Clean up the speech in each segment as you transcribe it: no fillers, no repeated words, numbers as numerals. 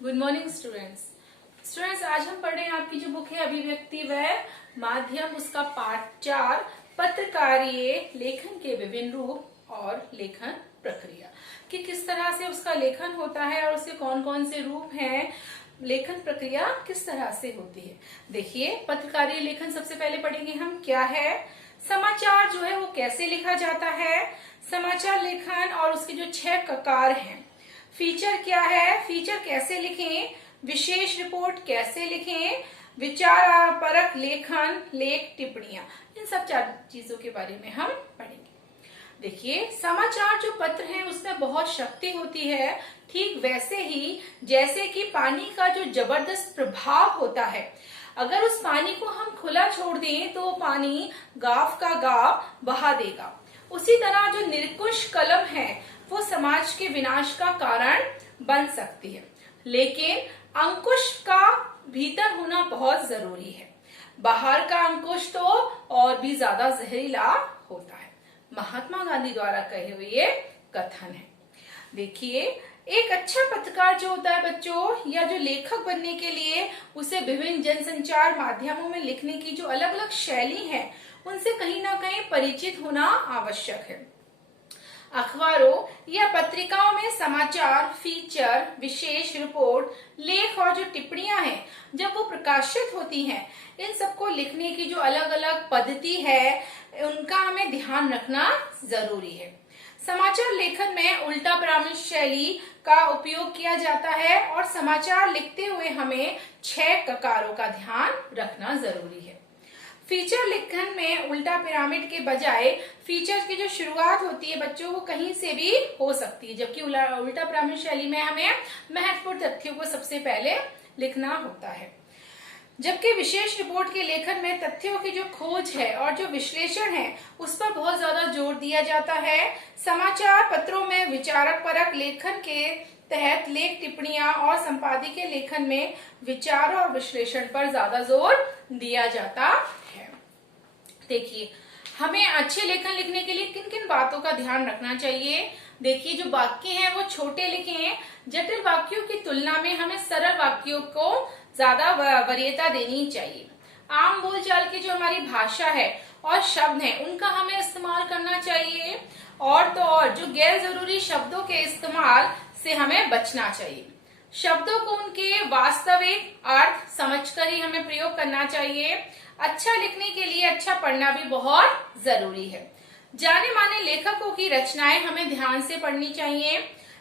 Good morning students आज हम पढ़ रहे हैं आपकी जो बुक है अभिव्यक्ति व माध्यम, उसका पाठ 4 पत्रकारीय लेखन के विभिन्न रूप और लेखन प्रक्रिया कि किस तरह से उसका लेखन होता है और उसके कौन कौन से रूप हैं, लेखन प्रक्रिया किस तरह से होती है। देखिए, पत्रकारीय लेखन सबसे पहले पढ़ेंगे हम क्या है। समाचार जो है वो कैसे लिखा जाता है, समाचार लेखन और उसके जो 6 ककार हैं। फीचर क्या है, फीचर कैसे लिखें, विशेष रिपोर्ट कैसे लिखें, विचारपरक लेखन, लेख, टिप्पणियां, इन सब 4 चीजों के बारे में हम पढ़ेंगे। देखिए, समाचार जो पत्र है उसमें बहुत शक्ति होती है, ठीक वैसे ही जैसे कि पानी का जो जबरदस्त प्रभाव होता है। अगर उस पानी को हम खुला छोड़ दें तो पानी गाव का गाव बहा देगा। उसी तरह जो निरंकुश कलम है वो समाज के विनाश का कारण बन सकती है, लेकिन अंकुश का भीतर होना बहुत जरूरी है। बाहर का अंकुश तो और भी ज्यादा जहरीला होता है। महात्मा गांधी द्वारा कहे हुए ये कथन है। देखिए, एक अच्छा पत्रकार जो होता है बच्चों, या जो लेखक बनने के लिए उसे विभिन्न जनसंचार माध्यमों में लिखने की जो अलग अलग शैली है उनसे कहीं ना कहीं परिचित होना आवश्यक है। अखबारों या पत्रिकाओं में समाचार, फीचर, विशेष रिपोर्ट, लेख और जो टिप्पणियां हैं जब वो प्रकाशित होती हैं, इन सबको लिखने की जो अलग अलग पद्धति है उनका हमें ध्यान रखना जरूरी है। समाचार लेखन में उल्टा परामर्श शैली का उपयोग किया जाता है और समाचार लिखते हुए हमें 6 ककारों का ध्यान रखना जरूरी है। फीचर लेखन में उल्टा पिरामिड के बजाय फीचर की जो शुरुआत होती है बच्चों वो कहीं से भी हो सकती है, जबकि उल्टा पिरामिड शैली में हमें महत्वपूर्ण तथ्यों को सबसे पहले लिखना होता है। जबकि विशेष रिपोर्ट के लेखन में तथ्यों की जो खोज है और जो विश्लेषण है उस पर बहुत ज्यादा जोर दिया जाता है। समाचार पत्रों में विचारक परक लेखन के तहत लेख, टिप्पणियां और संपादकीय लेखन में विचार और विश्लेषण पर ज्यादा जोर दिया जाता है। देखिए, हमें अच्छे लेखन लिखने के लिए किन किन बातों का ध्यान रखना चाहिए। देखिए, जो वाक्य हैं वो छोटे लिखें। जटिल वाक्यों की तुलना में हमें सरल वाक्यों को ज्यादा वरीयता देनी चाहिए। आम बोलचाल की जो हमारी भाषा है और शब्द हैं उनका हमें इस्तेमाल करना चाहिए, और तो और जो गैर जरूरी शब्दों के इस्तेमाल से हमें बचना चाहिए। शब्दों को उनके वास्तविक अर्थ समझकर ही हमें प्रयोग करना चाहिए। अच्छा लिखने के लिए अच्छा पढ़ना भी बहुत जरूरी है। जाने माने लेखकों की रचनाएं हमें ध्यान से पढ़नी चाहिए।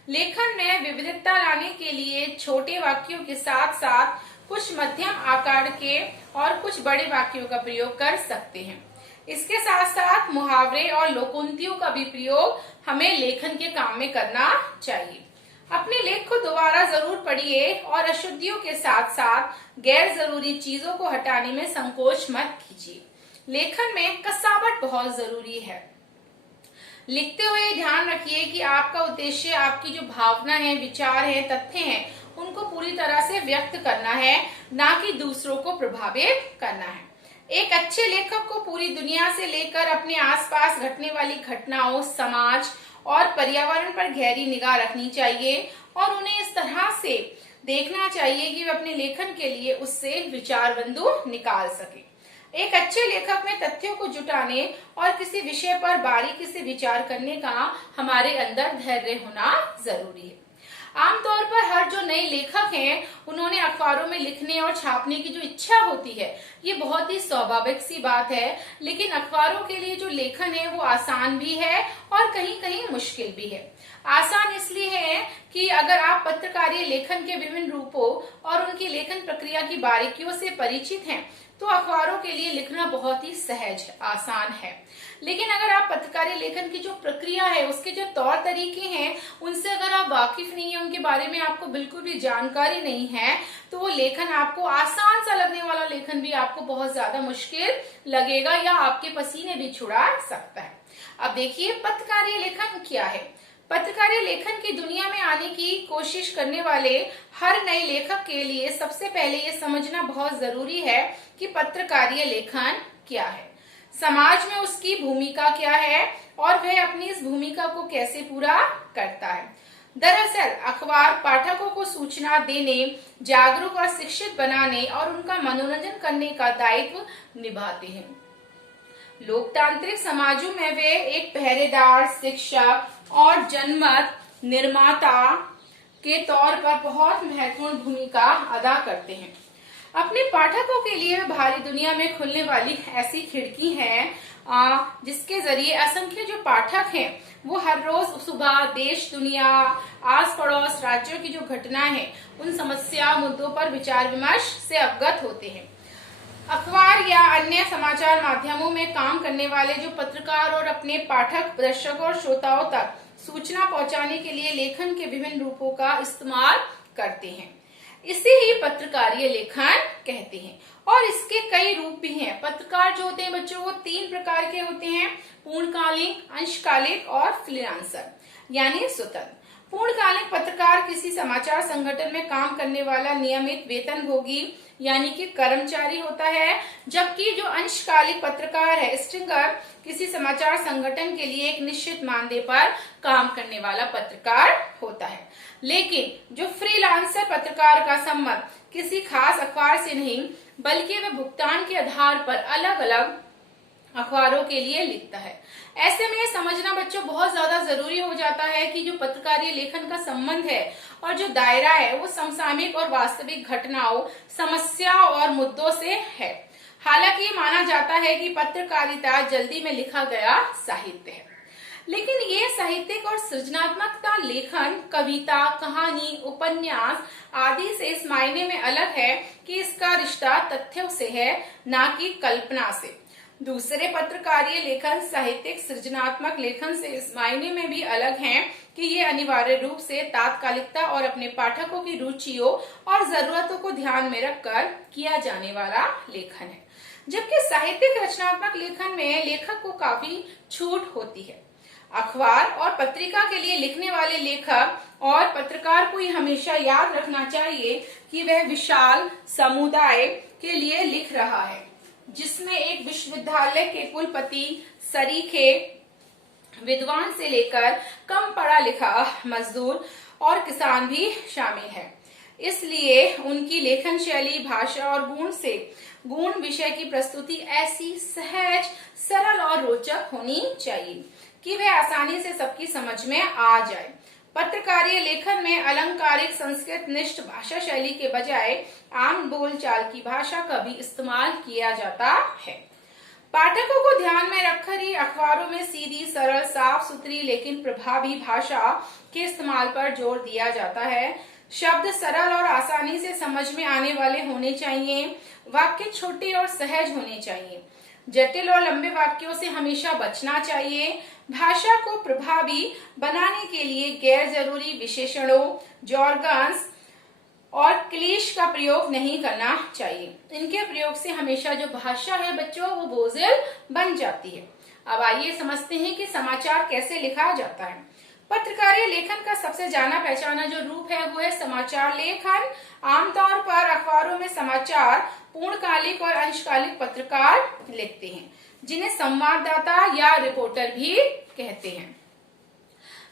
लेखन में विविधता लाने के लिए छोटे वाक्यों के साथ साथ कुछ मध्यम आकार के और कुछ बड़े वाक्यों का प्रयोग कर सकते हैं। इसके साथ साथ मुहावरे और लोकोक्तियों का भी प्रयोग हमें लेखन के काम में करना चाहिए। अपने लेख को दोबारा जरूर पढ़िए और अशुद्धियों के साथ साथ गैर जरूरी चीजों को हटाने में संकोच मत कीजिए। लेखन में कसावट बहुत जरूरी है। लिखते हुए ध्यान रखिए कि आपका उद्देश्य आपकी जो भावना है, विचार है, तथ्य हैं उनको पूरी तरह से व्यक्त करना है, ना कि दूसरों को प्रभावित करना है। एक अच्छे लेखक को पूरी दुनिया से लेकर अपने आसपास घटने वाली घटनाओं, समाज और पर्यावरण पर गहरी निगाह रखनी चाहिए और उन्हें इस तरह से देखना चाहिए कि वे अपने लेखन के लिए उससे विचार बिंदु निकाल सके। एक अच्छे लेखक में तथ्यों को जुटाने और किसी विषय पर बारीकी से विचार करने का हमारे अंदर धैर्य होना जरूरी है। आमतौर पर हर जो नए लेखक हैं उन्होंने अखबारों में लिखने और छापने की जो इच्छा होती है ये बहुत ही स्वाभाविक सी बात है, लेकिन अखबारों के लिए जो लेखन है वो आसान भी है और कहीं कहीं मुश्किल भी है। आसान इसलिए है कि अगर आप पत्रकारीय लेखन के विभिन्न रूपों और उनकी लेखन प्रक्रिया की बारीकियों से परिचित हैं तो अखबारों के लिए लिखना बहुत ही सहज, आसान है। लेकिन अगर आप पत्रकारीय लेखन की जो प्रक्रिया है उसके जो तौर तरीके हैं उनसे अगर आप वाकिफ नहीं है, उनके बारे में आपको बिल्कुल भी जानकारी नहीं है, तो वो लेखन आपको आसान सा लगने वाला लेखन भी आपको बहुत ज्यादा मुश्किल लगेगा या आपके पसीने भी छुड़ा सकता है। अब देखिए, पत्रकारीय लेखन क्या है। पत्रकारीय लेखन की दुनिया में आने की कोशिश करने वाले हर नए लेखक के लिए सबसे पहले ये समझना बहुत जरूरी है कि पत्रकारीय लेखन क्या है, समाज में उसकी भूमिका क्या है और वह अपनी इस भूमिका को कैसे पूरा करता है। दरअसल अखबार पाठकों को सूचना देने, जागरूक और शिक्षित बनाने और उनका मनोरंजन करने का दायित्व निभाते हैं। लोकतांत्रिक समाजों में वे एक पहरेदार, शिक्षक और जनमत निर्माता के तौर पर बहुत महत्वपूर्ण भूमिका अदा करते हैं। अपने पाठकों के लिए वे भारी दुनिया में खुलने वाली ऐसी खिड़की हैं जिसके जरिए असंख्य जो पाठक हैं वो हर रोज सुबह देश, दुनिया, आस पड़ोस राज्यों की जो घटनाएं हैं उन समस्या मुद्दों पर विचार विमर्श से अवगत होते हैं। अखबार या अन्य समाचार माध्यमों में काम करने वाले जो पत्रकार और अपने पाठक, दर्शकों और श्रोताओं तक सूचना पहुंचाने के लिए लेखन के विभिन्न रूपों का इस्तेमाल करते हैं। इसे ही पत्रकारीय लेखन कहते हैं और इसके कई रूप भी हैं। पत्रकार जो होते हैं बच्चों वो 3 प्रकार के होते हैं, पूर्णकालिक, अंशकालिक और फ्रीलांसर यानी स्वतंत्र। पूर्णकालिक पत्रकार किसी समाचार संगठन में काम करने वाला नियमित वेतनभोगी यानी कि कर्मचारी होता है, जबकि जो अंशकालिक पत्रकार है, स्ट्रिंगर, किसी समाचार संगठन के लिए एक निश्चित मानदेय पर काम करने वाला पत्रकार होता है। लेकिन जो फ्रीलांसर पत्रकार का संबंध किसी खास अखबार से नहीं बल्कि वह भुगतान के आधार पर अलग अलग अखबारों के लिए लिखता है। ऐसे में समझना बच्चों बहुत ज्यादा जरूरी हो जाता है कि जो पत्रकारीय लेखन का संबंध है और जो दायरा है वो समसामयिक और वास्तविक घटनाओं, समस्या और मुद्दों से है। हालांकि माना जाता है कि पत्रकारिता जल्दी में लिखा गया साहित्य है, लेकिन ये साहित्यिक और सृजनात्मकता लेखन, कविता, कहानी, उपन्यास आदि से इस मायने में अलग है कि इसका रिश्ता तथ्यों से है, ना कि कल्पना से। दूसरे पत्रकारीय लेखन साहित्यिक सृजनात्मक लेखन से इस मायने में भी अलग हैं कि ये अनिवार्य रूप से तात्कालिकता और अपने पाठकों की रुचियों और जरूरतों को ध्यान में रखकर किया जाने वाला लेखन है, जबकि साहित्यिक रचनात्मक लेखन में लेखक को काफी छूट होती है। अखबार और पत्रिका के लिए लिखने वाले लेखक और पत्रकार को ये हमेशा याद रखना चाहिए कि वह विशाल समुदाय के लिए लिख रहा है, जिसमें एक विश्वविद्यालय के कुलपति, सरीखे, विद्वान से लेकर कम पढ़ा लिखा मजदूर और किसान भी शामिल है। इसलिए उनकी लेखन शैली, भाषा और गुण विषय की प्रस्तुति ऐसी सहज, सरल और रोचक होनी चाहिए कि वह आसानी से सबकी समझ में आ जाए। पत्रकारीय लेखन में अलंकारिक, संस्कृत निष्ठ भाषा शैली के बजाय आम बोलचाल की भाषा का भी इस्तेमाल किया जाता है। पाठकों को ध्यान में रखकर ही अखबारों में सीधी, सरल, साफ सुथरी लेकिन प्रभावी भाषा के इस्तेमाल पर जोर दिया जाता है। शब्द सरल और आसानी से समझ में आने वाले होने चाहिए। वाक्य छोटे और सहज होने चाहिए। जटिल और लंबे वाक्यों से हमेशा बचना चाहिए। भाषा को प्रभावी बनाने के लिए गैर जरूरी विशेषणों, जॉर्गन्स और क्लीश का प्रयोग नहीं करना चाहिए। इनके प्रयोग से हमेशा जो भाषा है बच्चों वो बोझिल बन जाती है। अब आइए समझते हैं कि समाचार कैसे लिखा जाता है। पत्रकारीय लेखन का सबसे जाना पहचाना जो रूप है वो है समाचार लेखन। आमतौर पर अखबारों में समाचार पूर्णकालिक और अंशकालिक पत्रकार लिखते हैं, जिन्हें संवाददाता या रिपोर्टर भी कहते हैं।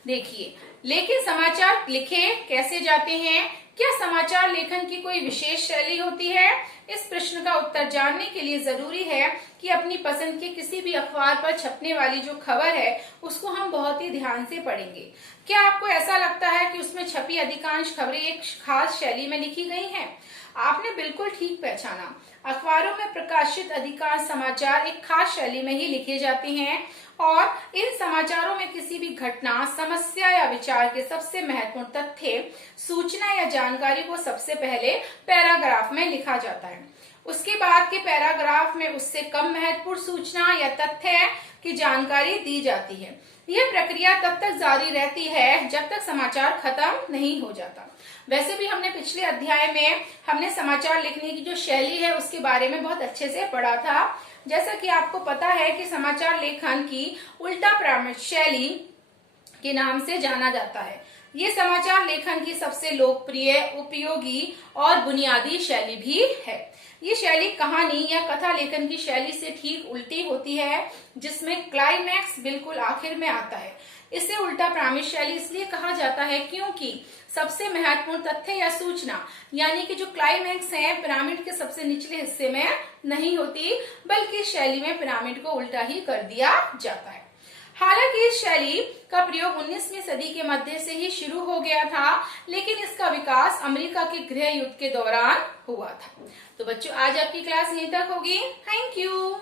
देखिए, लेकिन समाचार लिखे कैसे जाते हैं? क्या समाचार लेखन की कोई विशेष शैली होती है? इस प्रश्न का उत्तर जानने के लिए जरूरी है कि अपनी पसंद के किसी भी अखबार पर छपने वाली जो खबर है उसको हम बहुत ही ध्यान से पढ़ेंगे। क्या आपको ऐसा लगता है कि उसमें छपी अधिकांश खबरें एक खास शैली में लिखी गई हैं? आपने बिल्कुल ठीक पहचाना। अखबारों में प्रकाशित अधिकांश समाचार एक खास शैली में ही लिखे जाते हैं और इन समाचारों में किसी भी घटना, समस्या या विचार के सबसे महत्वपूर्ण तथ्य, सूचना या जानकारी को सबसे पहले पैराग्राफ में लिखा जाता है। उसके बाद के पैराग्राफ में उससे कम महत्वपूर्ण सूचना या तथ्य की जानकारी दी जाती है। यह प्रक्रिया तब तक जारी रहती है जब तक समाचार खत्म नहीं हो जाता। वैसे भी हमने पिछले अध्याय में हमने समाचार लिखने की जो शैली है उसके बारे में बहुत अच्छे से पढ़ा था। जैसा कि आपको पता है कि समाचार लेखन की उल्टा परामर्श शैली के नाम से जाना जाता है। ये समाचार लेखन की सबसे लोकप्रिय, उपयोगी और बुनियादी शैली भी है। ये शैली कहानी या कथा लेखन की शैली से ठीक उल्टी होती है, जिसमें क्लाइमैक्स बिल्कुल आखिर में आता है। इसे उल्टा पिरामिड शैली इसलिए कहा जाता है क्योंकि सबसे महत्वपूर्ण तथ्य या सूचना यानी कि जो क्लाइमैक्स है पिरामिड के सबसे निचले हिस्से में नहीं होती, बल्कि शैली में पिरामिड को उल्टा ही कर दिया जाता है। हालांकि इस शैली का प्रयोग 19वीं सदी के मध्य से ही शुरू हो गया था, लेकिन इसका विकास अमेरिका के गृह युद्ध के दौरान हुआ था। तो बच्चों आज आपकी क्लास यहीं तक होगी। Thank you.